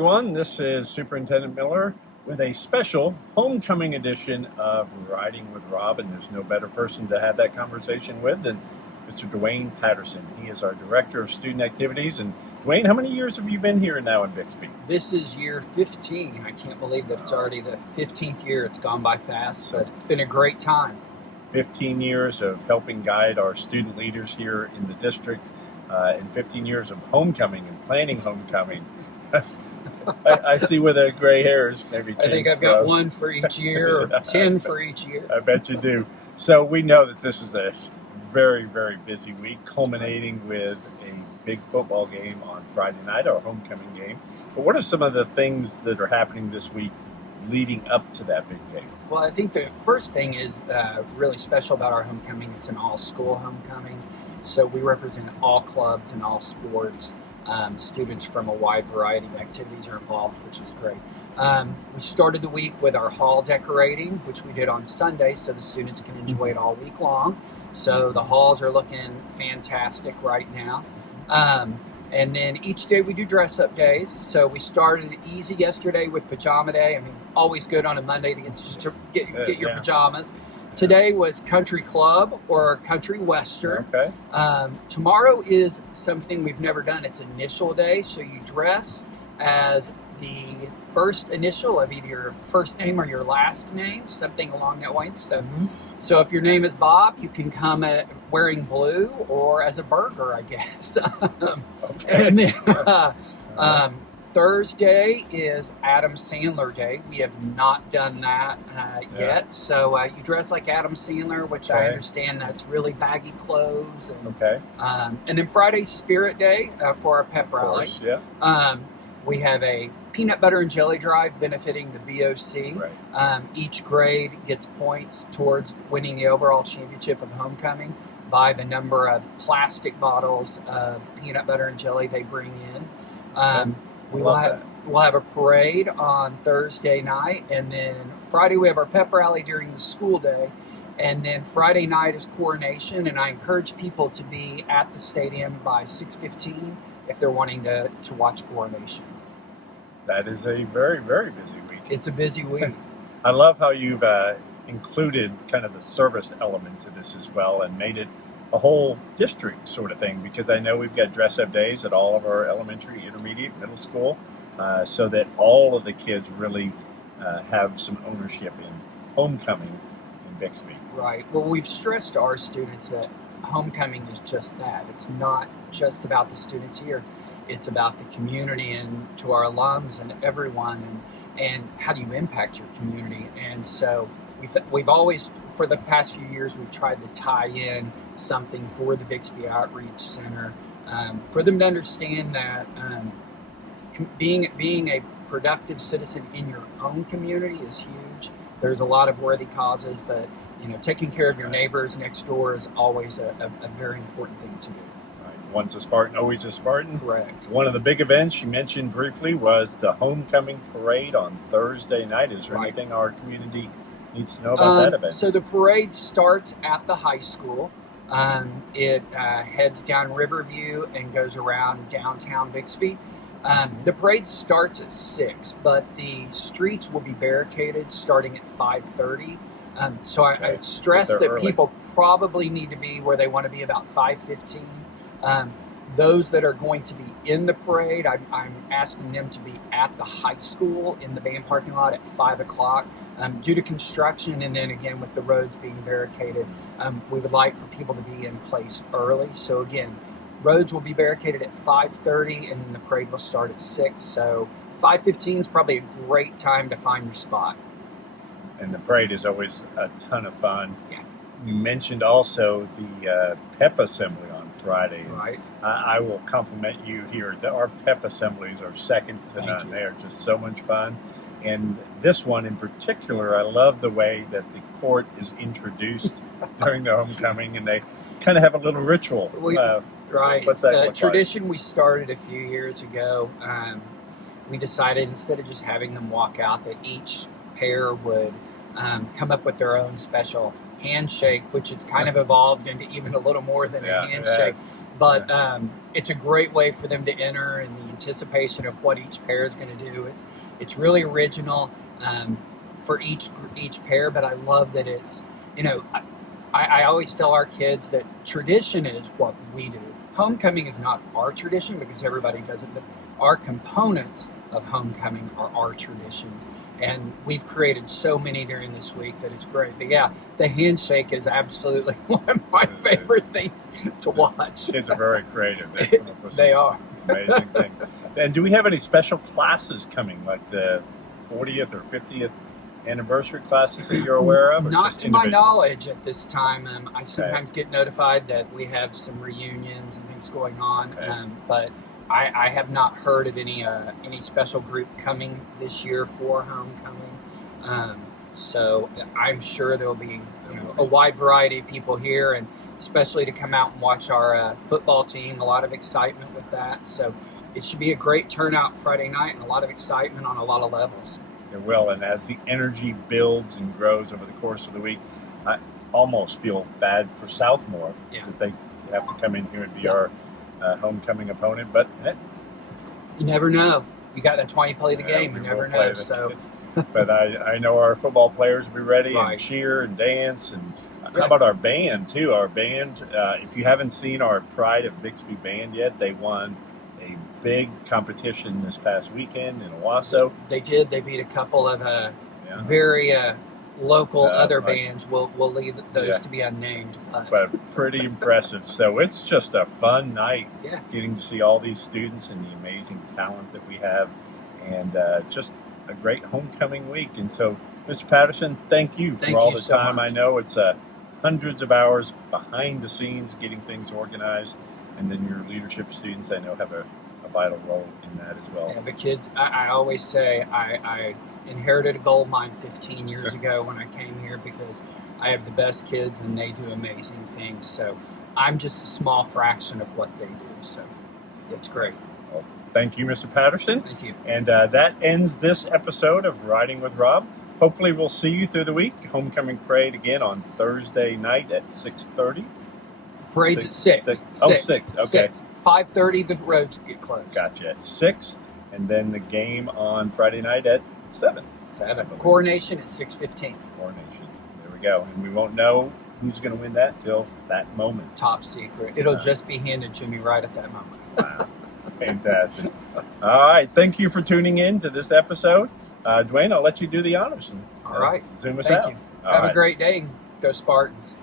everyone. This is Superintendent Miller with a special homecoming edition of Riding with Rob, and there's no better person to have that conversation with than Mr. Dwayne Patterson. He is our Director of Student Activities. And Dwayne, how many years have you been here now in Bixby? This is year 15. I can't believe that it's already the 15th year. It's gone by fast, but it's been a great time. 15 years of helping guide our student leaders here in the district, and 15 years of homecoming and planning homecoming. I see where the gray hairs maybe came I think I've got one for each year, or 10 for each year. I bet you do. So we know that this is a very, very busy week, culminating with a big football game on Friday night, our homecoming game. But what are some of the things that are happening this week leading up to that big game? Well, I think the first thing is really special about our homecoming. It's an all-school homecoming, so we represent all clubs and all sports. Students from a wide variety of activities are involved, which is great. We started the week with our hall decorating, which we did on Sunday, so the students can enjoy it all week long. So the halls are looking fantastic right now. And then each day we do dress-up days. So we started easy yesterday with Pajama Day. I mean, always good on a Monday to get your pajamas. Today was Country Club or Country Western. Okay. Tomorrow is something we've never done. It's initial day, so you dress as the first initial of either your first name or your last name, something along that line. So if your name is Bob, you can come wearing blue or as a burger, I guess. Okay. And then Thursday is Adam Sandler Day. We have not done that yet. So you dress like Adam Sandler, which I understand that's really baggy clothes. And, and then Friday's Spirit Day for our pep rally. Of course, yeah. We have a peanut butter and jelly drive benefiting the BOC. Right. Each grade gets points towards winning the overall championship of homecoming by the number of plastic bottles of peanut butter and jelly they bring in. We'll have a parade on Thursday night, and then Friday we have our pep rally during the school day, and then Friday night is coronation, and I encourage people to be at the stadium by 6:15 if they're wanting to watch coronation. That is a very, very busy week. It's a busy week. I love how you've included kind of the service element to this as well and made it a whole district sort of thing, because I know we've got dress-up days at all of our elementary, intermediate, middle school, so that all of the kids really have some ownership in homecoming in Bixby. Right. Well, we've stressed to our students that homecoming is just that. It's not just about the students here. It's about the community and to our alums and everyone, and how do you impact your community. And so we've always, for the past few years, we've tried to tie in something for the Bixby Outreach Center for them to understand that being a productive citizen in your own community is huge. There's a lot of worthy causes, but taking care of your neighbors next door is always a very important thing to do. Once a Spartan, always a Spartan. Correct. One of the big events you mentioned briefly was the homecoming parade on Thursday night. Is there anything our community needs to know about that event? So the parade starts at the high school. It heads down Riverview and goes around downtown Bixby. The parade starts at 6, but the streets will be barricaded starting at 5:30. So I stress that early. People probably need to be where they want to be about 5:15. Those that are going to be in the parade, I'm asking them to be at the high school in the band parking lot at 5 o'clock. Due to construction, and then again with the roads being barricaded, we would like for people to be in place early. So again, roads will be barricaded at 5:30, and then the parade will start at 6. So 5:15 is probably a great time to find your spot. And the parade is always a ton of fun. Yeah. You mentioned also the Pep Assembly on Friday. Right. I will compliment you here. Our Pep Assemblies are second to none. They are just so much fun. And this one in particular, I love the way that the court is introduced during the homecoming, and they kind of have a little ritual. Right. What's that look tradition we started a few years ago. We decided instead of just having them walk out, that each pair would come up with their own special handshake, which it's kind of evolved into even a little more than a handshake. But it's a great way for them to enter and the anticipation of what each pair is going to do. It's really original for each pair, but I love that it's, I always tell our kids that tradition is what we do. Homecoming is not our tradition because everybody does it, but our components of homecoming are our traditions. And we've created so many during this week that it's great. But yeah, the handshake is absolutely one of my favorite things to watch. Kids are very creative. They are. Amazing things. And do we have any special classes coming, like the 40th or 50th anniversary classes that you're aware of? Or Not just to my individuals? knowledge at this time. I sometimes get notified that we have some reunions and things going on, but I have not heard of any special group coming this year for homecoming. So I'm sure there'll be a wide variety of people here, and especially to come out and watch our football team. A lot of excitement with that. So it should be a great turnout Friday night and a lot of excitement on a lot of levels. It will, and as the energy builds and grows over the course of the week, I almost feel bad for Southmore that they have to come in here and be our homecoming opponent, but you never know. You got that's why you play the game. You never know. So, but I know our football players will be ready Right. and cheer and dance. And how about our band too? Our band. If you haven't seen our Pride of Bixby band yet, they won a big competition this past weekend in Owasso. They did. They beat a couple of very local other like, bands. We'll leave those to be unnamed. But pretty impressive. So it's just a fun night getting to see all these students and the amazing talent that we have, and just a great homecoming week. And so, Mr. Patterson, thank you for all the time. I know it's hundreds of hours behind the scenes getting things organized, and then your leadership students, I know, have a vital role in that as well. Yeah, but kids, I always say I inherited a gold mine 15 years ago when I came here because I have the best kids and they do amazing things. So I'm just a small fraction of what they do. So it's great. Well, thank you, Mr. Patterson. Thank you. And that ends this episode of Riding with Rob. Hopefully we'll see you through the week. Homecoming parade again on Thursday night at 6:30. Parade's at 6. Oh, 6. Okay. 5:30, the roads get closed. Gotcha. At 6. And then the game on Friday night at 7. 7. Coronation at 6:15. Coronation. There we go. And we won't know who's going to win that till that moment. Top secret. It'll just be handed to me right at that moment. Wow. Fantastic. All right. Thank you for tuning in to this episode. Dwayne, I'll let you do the honors. And, All right. Zoom us Thank out. you. All Have right. a great day. Go Spartans.